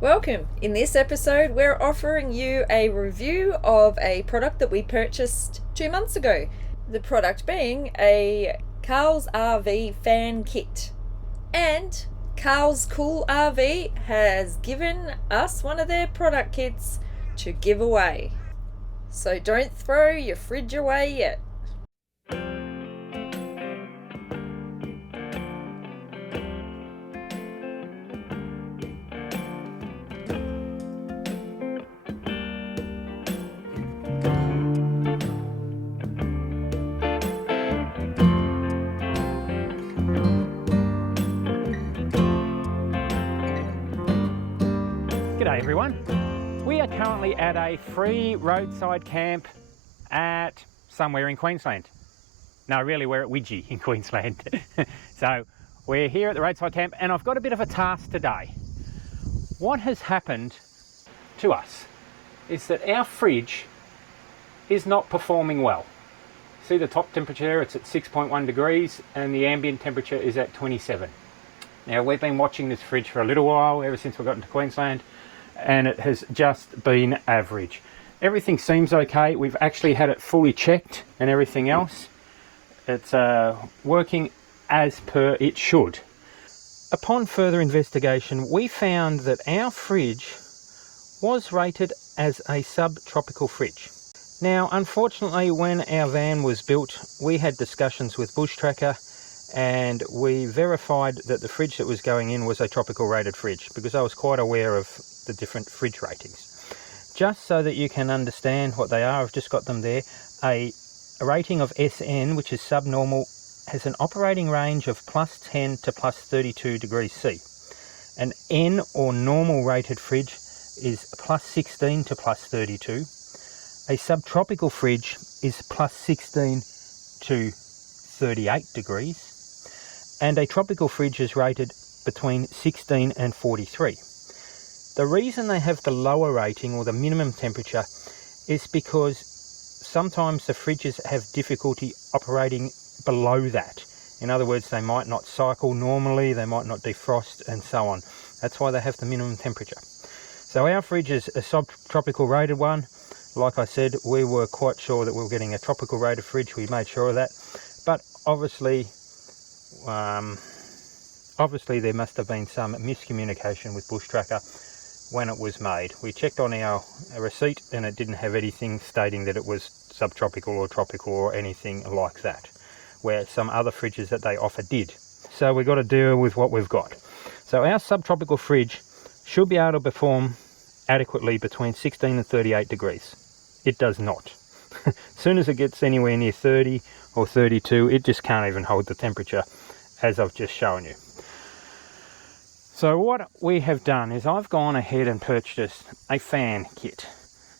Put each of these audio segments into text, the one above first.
Welcome! In this episode, we're offering you a review of a product that we purchased 2 months ago. The product being a Karls RV fan kit. And Karls Kool RV has given us one of their product kits to give away. So don't throw your fridge away yet. G'day everyone. We are currently at a free roadside camp at somewhere in Queensland. No, really, we're at Widgie in Queensland. So we're here at the roadside camp and I've got a bit of a task today. What has happened to us is that our fridge is not performing well. See the top temperature, it's at 6.1 degrees and the ambient temperature is at 27. Now we've been watching this fridge for a little while, ever since we got into Queensland, and it has just been average. Everything seems okay. We've actually had it fully checked and everything else. It's working as per it should. Upon further investigation, we found that our fridge was rated as a subtropical fridge. Now, unfortunately, when our van was built, we had discussions with Bush Tracker and we verified that the fridge that was going in was a tropical rated fridge, because I was quite aware of the different fridge ratings. Just so that you can understand what they are, I've just got them there. A rating of SN, which is subnormal, has an operating range of plus 10 to plus 32 degrees C. An N or normal rated fridge is plus 16 to plus 32. A subtropical fridge is plus 16 to 38 degrees. And a tropical fridge is rated between 16 and 43. The reason they have the lower rating or the minimum temperature is because sometimes the fridges have difficulty operating below that. In other words, they might not cycle normally, they might not defrost and so on. That's why they have the minimum temperature. So our fridge is a subtropical rated one. Like I said, we were quite sure that we were getting a tropical rated fridge. We made sure of that. But obviously there must have been some miscommunication with Bush Tracker when it was made. We checked on our receipt and it didn't have anything stating that it was subtropical or tropical or anything like that, where some other fridges that they offer did. So we've got to deal with what we've got. So our subtropical fridge should be able to perform adequately between 16 and 38 degrees. It does not. As soon as it gets anywhere near 30 or 32, it just can't even hold the temperature as I've just shown you. So what we have done is I've gone ahead and purchased a fan kit.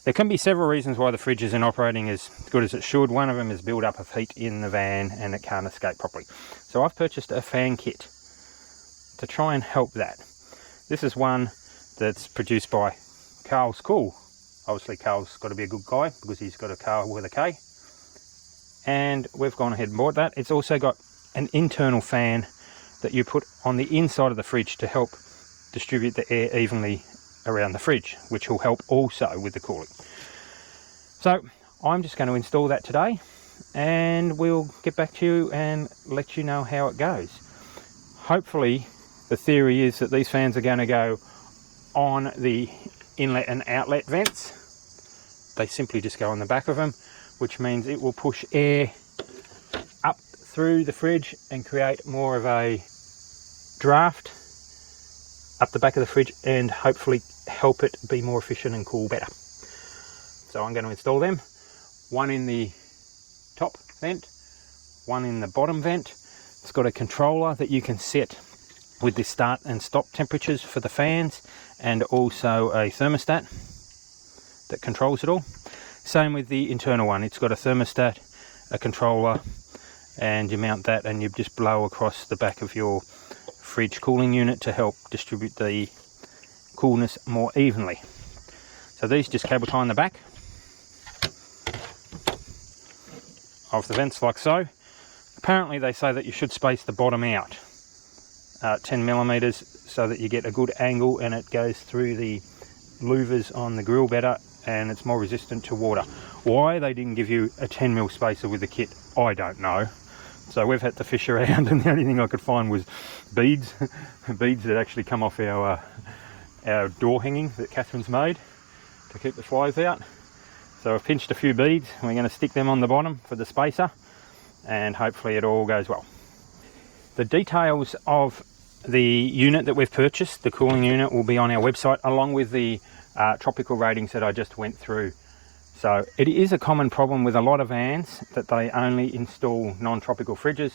There can be several reasons why the fridge isn't operating as good as it should. One of them is build-up of heat in the van and it can't escape properly. So I've purchased a fan kit to try and help that. This is one that's produced by Karls Kool. Obviously Karl's got to be a good guy because he's got a Karl with a K. And we've gone ahead and bought that. It's also got an internal fan that you put on the inside of the fridge to help distribute the air evenly around the fridge, which will help also with the cooling. So I'm just going to install that today and we'll get back to you and let you know how it goes. Hopefully the theory is that these fans are going to go on the inlet and outlet vents. They simply just go on the back of them, which means it will push air up through the fridge and create more of a draft up the back of the fridge and hopefully help it be more efficient and cool better. So I'm going to install them, one in the top vent, one in the bottom vent. It's got a controller that you can set with the start and stop temperatures for the fans, and also a thermostat that controls it all. Same with the internal one. It's got a thermostat, a controller, and you mount that and you just blow across the back of your fridge cooling unit to help distribute the coolness more evenly. So these just cable tie in the back of the vents like so. Apparently they say that you should space the bottom out 10 millimeters so that you get a good angle and it goes through the louvers on the grill better, and it's more resistant to water. Why they didn't give you a 10mm spacer with the kit, I don't know. So we've had to fish around, and the only thing I could find was beads, beads that actually come off our door hanging that Catherine's made to keep the flies out. So I've pinched a few beads, we're going to stick them on the bottom for the spacer, and hopefully it all goes well. The details of the unit that we've purchased, the cooling unit, will be on our website, along with the tropical ratings that I just went through. So it is a common problem with a lot of vans that they only install non-tropical fridges,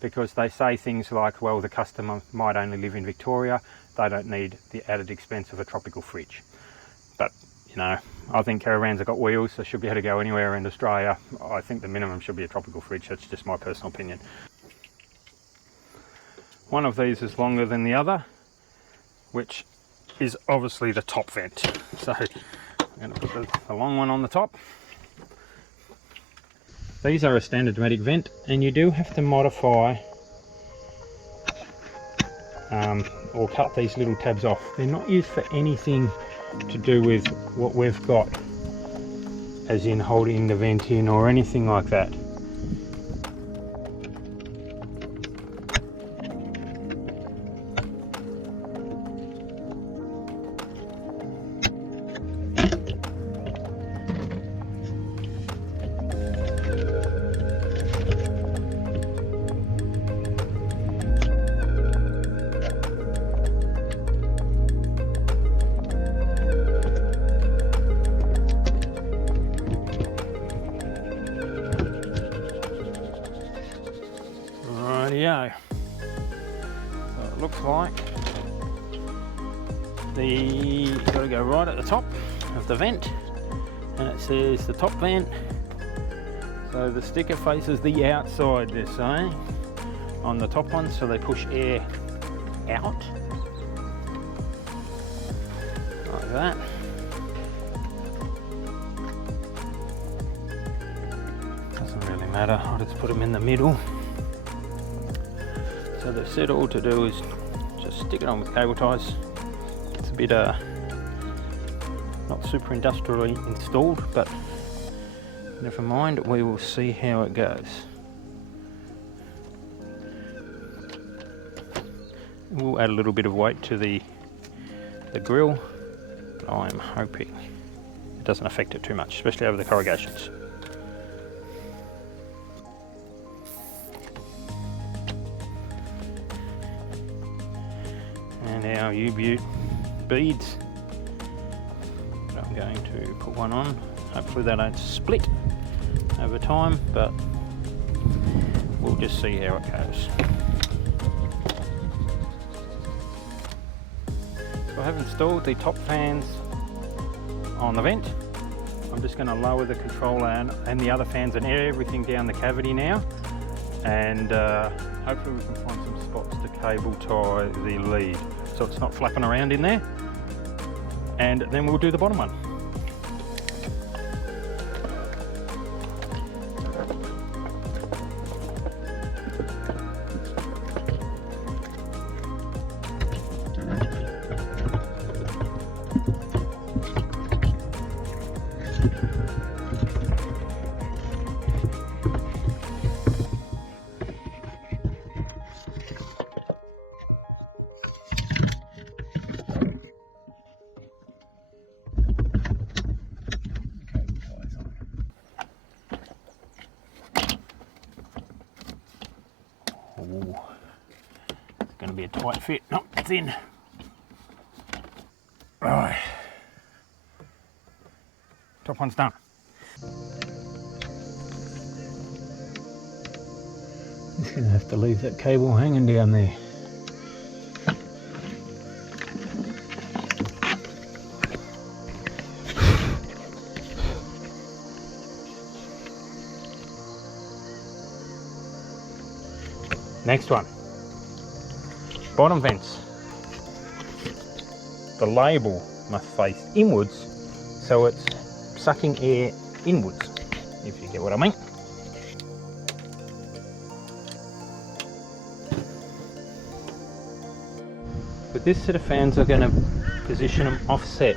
because they say things like, well, the customer might only live in Victoria, they don't need the added expense of a tropical fridge. But, you know, I think caravans have got wheels, they should be able to go anywhere in Australia. I think the minimum should be a tropical fridge, that's just my personal opinion. One of these is longer than the other, which is obviously the top vent. So I'm going to put the long one on the top. These are a standard Dometic vent, and you do have to modify or cut these little tabs off. They're not used for anything to do with what we've got, as in holding the vent in or anything like that. Rightio. So it looks like you've got to go right at the top of the vent, and it says the top vent. So the sticker faces the outside, they're saying, on the top one, so they push air out like that. Doesn't really matter, I'll just put them in the middle. So they've said all to do is just stick it on with cable ties. It's a bit not super industrially installed, but never mind, we will see how it goes. We'll add a little bit of weight to the grill. I'm hoping it doesn't affect it too much, especially over the corrugations. And our U-Butte beads. I'm going to put one on. Hopefully they don't split over time, but we'll just see how it goes. So I have installed the top fans on the vent. I'm just going to lower the controller and the other fans and air everything down the cavity now, and hopefully we can find some spots to cable tie the lead so it's not flapping around in there, and then we'll do the bottom one. Ooh, it's going to be a tight fit, not thin. Right, top one's done. Just going to have to leave that cable hanging down there. Next one, bottom vents. The label must face inwards, so it's sucking air inwards, if you get what I mean. The but this set of fans are going to position them offset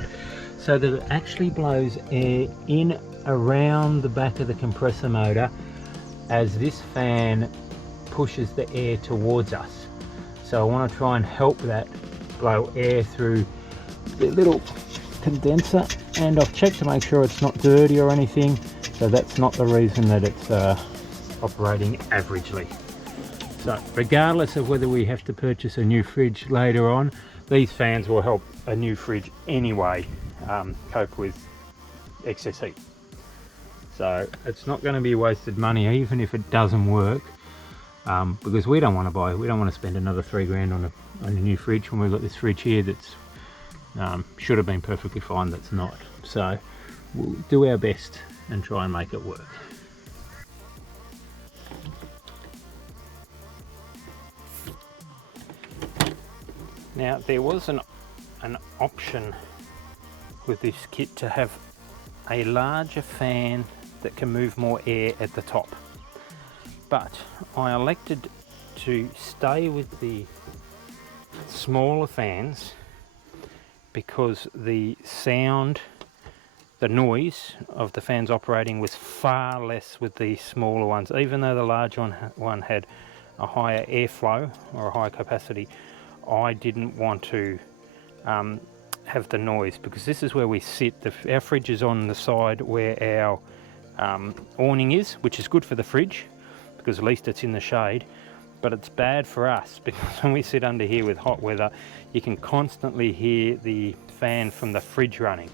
so that it actually blows air in around the back of the compressor motor as this fan pushes the air towards us. So I want to try and help that blow air through the little condenser, and I've checked to make sure it's not dirty or anything, so that's not the reason that it's operating averagely. So regardless of whether we have to purchase a new fridge later on, these fans will help a new fridge anyway cope with excess heat. So it's not going to be wasted money even if it doesn't work, because we don't want to spend another $3 grand on a new fridge when we've got this fridge here that's should have been perfectly fine, that's not. So we'll do our best and try and make it work. Now there was an option with this kit to have a larger fan that can move more air at the top, but I elected to stay with the smaller fans because the sound, the noise of the fans operating was far less with the smaller ones. Even though the large one had a higher airflow or a higher capacity, I didn't want to have the noise, because this is where we sit. Our fridge is on the side where our awning is, which is good for the fridge because at least it's in the shade, but it's bad for us because when we sit under here with hot weather, you can constantly hear the fan from the fridge running.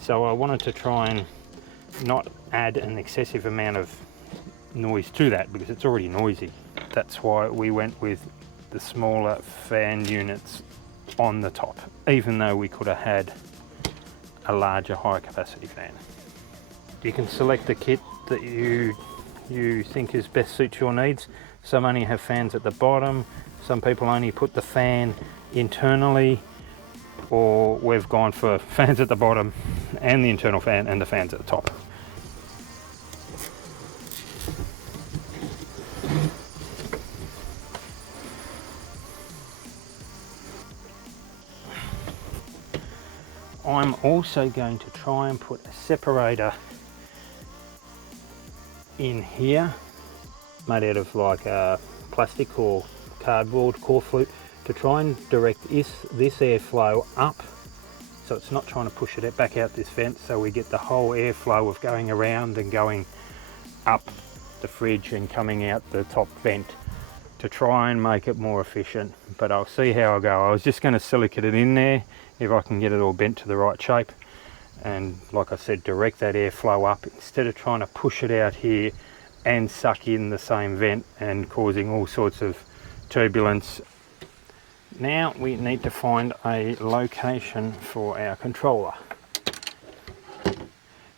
So I wanted to try and not add an excessive amount of noise to that because it's already noisy. That's why we went with the smaller fan units on the top, even though we could have had a larger high capacity fan. You can select the kit that you think is best suits your needs. Some only have fans at the bottom, some people only put the fan internally, or we've gone for fans at the bottom and the internal fan and the fans at the top. I'm also going to try and put a separator in here made out of like plastic or cardboard core flute to try and direct this airflow up, so it's not trying to push it back out this vent, so we get the whole airflow of going around and going up the fridge and coming out the top vent to try and make it more efficient. But I'll see how I go. I was just going to silicate it in there if I can get it all bent to the right shape, and like I said, direct that airflow up instead of trying to push it out here and suck in the same vent and causing all sorts of turbulence. Now we need to find a location for our controller.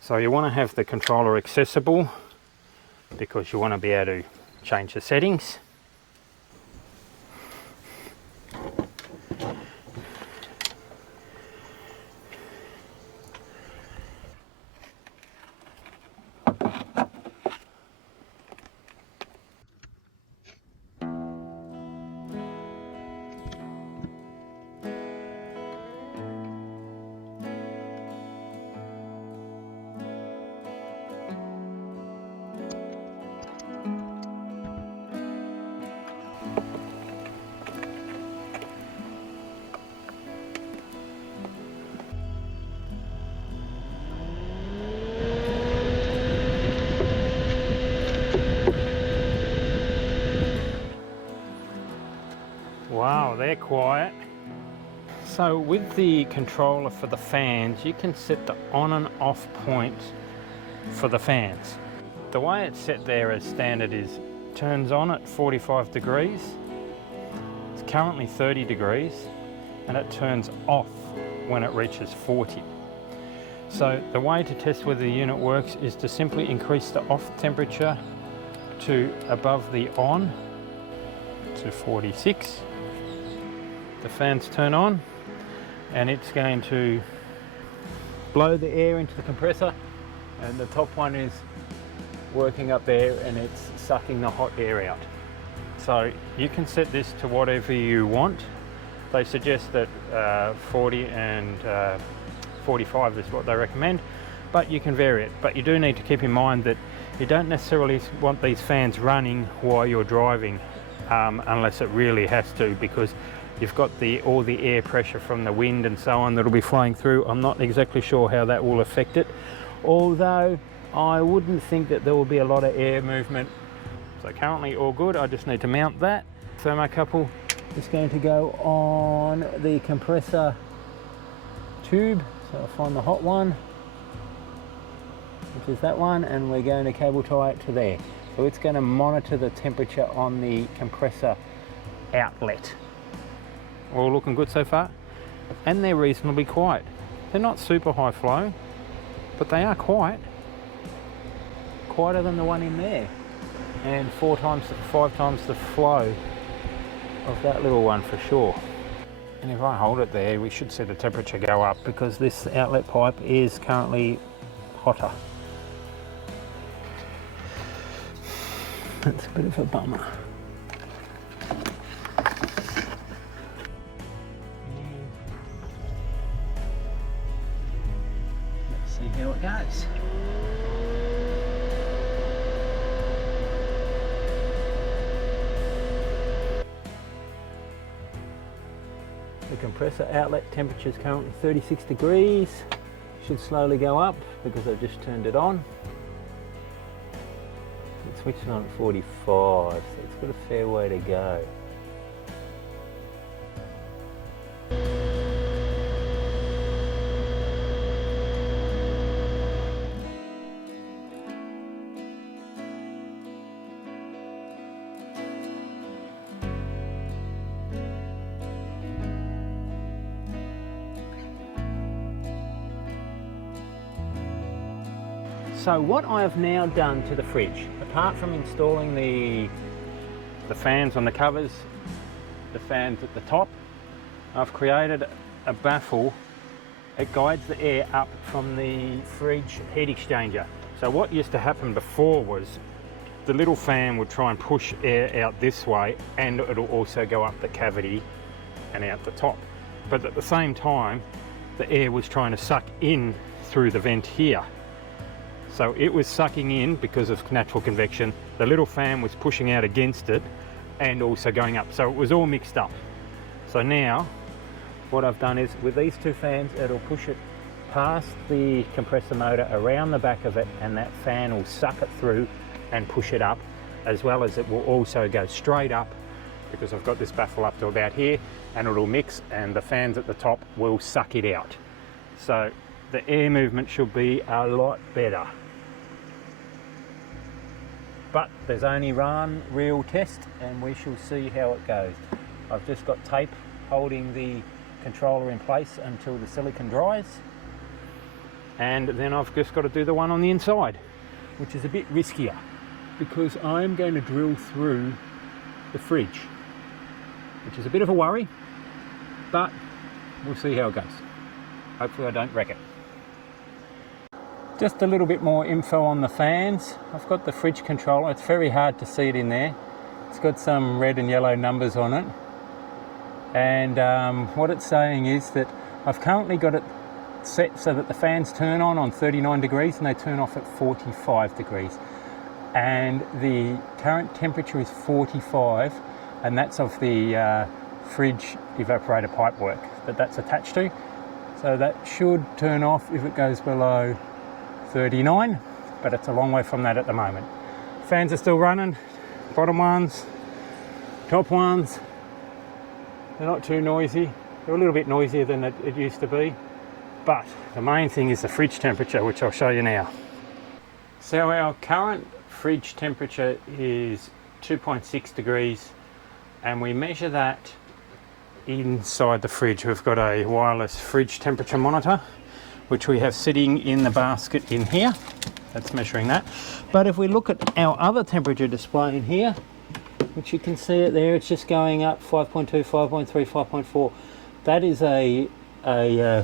So you want to have the controller accessible because you want to be able to change the settings. Wow, they're quiet. So with the controller for the fans, you can set the on and off point for the fans. The way it's set there as standard is turns on at 45 degrees. It's currently 30 degrees and it turns off when it reaches 40. So the way to test whether the unit works is to simply increase the off temperature to above the on to 46. The fans turn on and it's going to blow the air into the compressor, and the top one is working up there and it's sucking the hot air out. So you can set this to whatever you want. They suggest that 40 and 45 is what they recommend, but you can vary it. But you do need to keep in mind that you don't necessarily want these fans running while you're driving, unless it really has to, because you've got all the air pressure from the wind and so on that'll be flowing through. I'm not exactly sure how that will affect it, although I wouldn't think that there will be a lot of air movement. So currently all good. I just need to mount that. Thermocouple is going to go on the compressor tube, so I'll find the hot one, which is that one, and we're going to cable tie it to there. So it's going to monitor the temperature on the compressor outlet. All looking good so far, and they're reasonably quiet. They're not super high flow, but they are quiet. Quieter than the one in there, and 5 times the flow of that little one for sure. And if I hold it there, we should see the temperature go up, because this outlet pipe is currently hotter. That's a bit of a bummer. Let's see how it goes. The compressor outlet temperature is currently 36 degrees. Should slowly go up because I just turned it on. It's switching on at 45, so it's got a fair way to go. So what I have now done to the fridge, apart from installing the fans on the covers, the fans at the top, I've created a baffle. It guides the air up from the fridge heat exchanger. So what used to happen before was the little fan would try and push air out this way, and it'll also go up the cavity and out the top. But at the same time, the air was trying to suck in through the vent here. So it was sucking in because of natural convection. The little fan was pushing out against it and also going up. So it was all mixed up. So now what I've done is, with these two fans, it'll push it past the compressor motor around the back of it, and that fan will suck it through and push it up, as well as it will also go straight up, because I've got this baffle up to about here, and it'll mix, and the fans at the top will suck it out. So the air movement should be a lot better. But there's only one real test, and we shall see how it goes. I've just got tape holding the controller in place until the silicone dries, and then I've just got to do the one on the inside, which is a bit riskier because I'm going to drill through the fridge, which is a bit of a worry, but we'll see how it goes. Hopefully I don't wreck it. Just a little bit more info on the fans. I've got the fridge controller. It's very hard to see it in there. It's got some red and yellow numbers on it. And what it's saying is that I've currently got it set so that the fans turn on 39 degrees and they turn off at 45 degrees. And the current temperature is 45, and that's of the fridge evaporator pipework that that's attached to. So that should turn off if it goes below 39, but it's a long way from that at the moment. Fans are still running, bottom ones, top ones. They're not too noisy. They're a little bit noisier than it used to be, but the main thing is the fridge temperature, which I'll show you now. So our current fridge temperature is 2.6 degrees, and we measure that inside the fridge. We've got a wireless fridge temperature monitor, which we have sitting in the basket in here. That's measuring that. But if we look at our other temperature display in here, which you can see it there, it's just going up 5.2, 5.3, 5.4. That is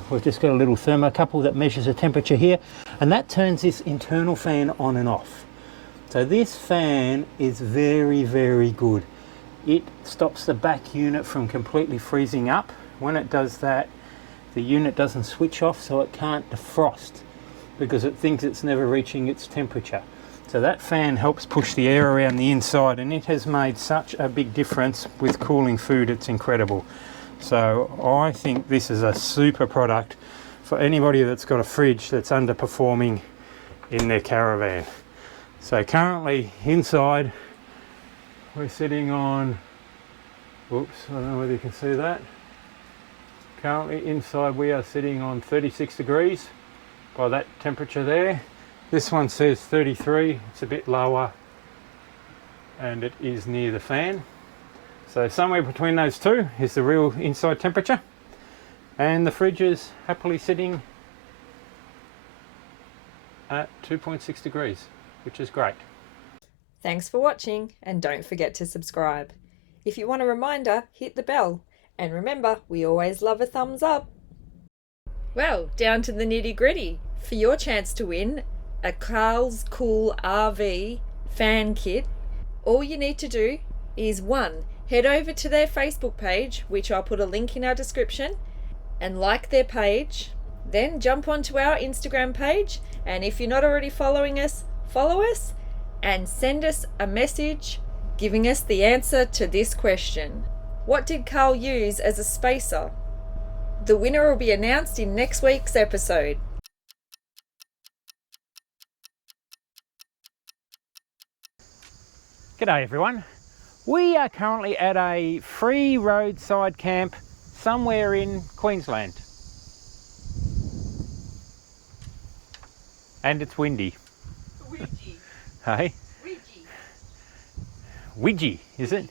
we've just got a little thermocouple that measures the temperature here, and that turns this internal fan on and off. So this fan is very, very good. It stops the back unit from completely freezing up when it does that, the unit doesn't switch off, so it can't defrost because it thinks it's never reaching its temperature. So that fan helps push the air around the inside, and it has made such a big difference with cooling food. It's incredible. So I think this is a super product for anybody that's got a fridge that's underperforming in their caravan. So currently inside we're sitting on, oops, I don't know whether you can see that. Currently inside we are sitting on 36 degrees by that temperature there. This one says 33, it's a bit lower, and it is near the fan. So somewhere between those two is the real inside temperature, and the fridge is happily sitting at 2.6 degrees, which is great. Thanks for watching, and don't forget to subscribe. If you want a reminder, hit the bell. And remember, we always love a thumbs up. Well, down to the nitty gritty. For your chance to win a Karls Kool RV fan kit, all you need to do is 1. Head over to their Facebook page, which I'll put a link in our description, and like their page. Then jump onto our Instagram page, and if you're not already following us, follow us and send us a message giving us the answer to this question. What did Karl use as a spacer? The winner will be announced in next week's episode. G'day everyone. We are currently at a free roadside camp somewhere in Queensland. And it's windy. Ouija. Hey? Ouija. Ouija, is it?